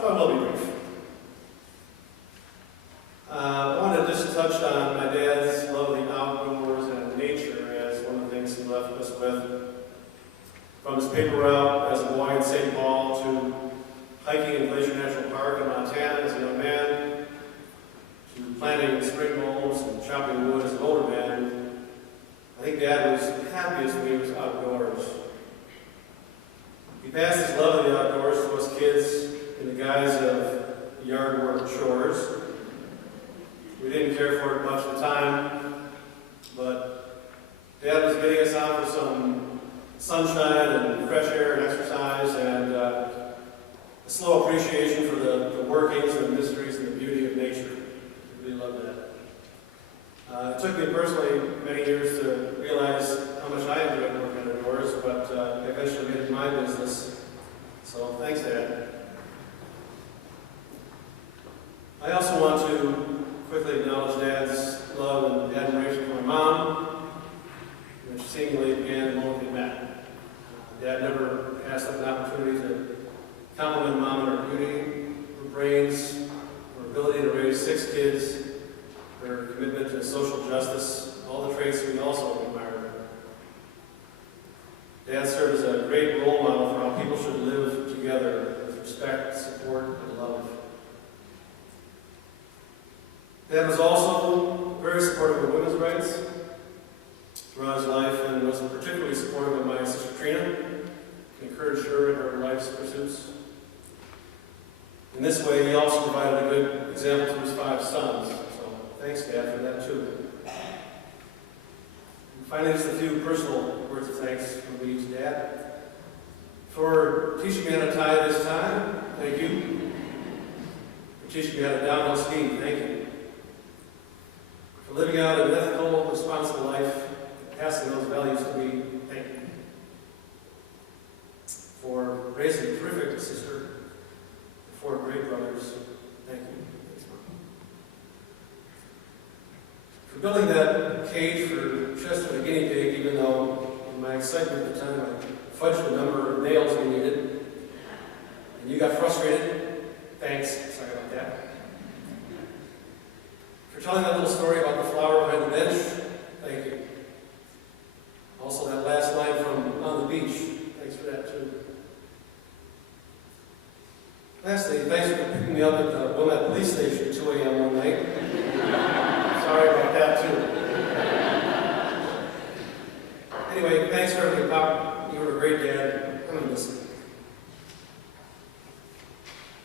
So I will be brief. I wanted to just touch on my dad's love of the outdoors and nature as one of the things he left us with. From his paper route as a boy in St. Paul to hiking in Glacier National Park in Montana as a young man, to planting spring bulbs and chopping wood as an older man, I think Dad was happiest when he was outdoors. He passed his love of the outdoors to us kids in the guise of yard work chores. We didn't care for it much at the time, but Dad was getting us out for some sunshine and fresh air and exercise and a slow appreciation for the workings and the mysteries and the beauty of nature. I really love that. It took me personally many years to realize how much I enjoyed working outdoors, but I eventually made it my business. So thanks, Dad. I also want to quickly acknowledge Dad's love and admiration for my mom, which seemingly began the moment we met. Dad never passed up an opportunity to compliment Mom on her beauty, her brains, her ability to raise 6 kids, her commitment to social justice, all the traits we also admire. Dad served as a great role model for how people should live together with respect, support, and love. Dad was also very supportive of women's rights throughout his life and was particularly supportive of my sister Trina, encouraged her in her life's pursuits. In this way, he also provided a good example to his 5 sons. So thanks, Dad, for that too. And finally, just a few personal words of thanks from me to Dad. For teaching me how to tie this tie, thank you. For teaching me how to downhill ski, thank you. For living out an ethical, responsible life and passing those values to me, thank you. For raising a terrific sister, 4 great brothers, thank you. Thanks, Mom. For building that cage for Chester the guinea pig, even though in my excitement at the time I fudged the number of nails we needed, and you got frustrated, thanks, sorry about that. For telling that little story about the flower behind the bench, thank you. Also that last line from On the Beach, thanks for that too. Lastly, thanks for picking me up at the Wilmette Police Station at 2 a.m. one night. Sorry about that too. Anyway, thanks for everything, Pop. You were a great dad. I'm going to miss you.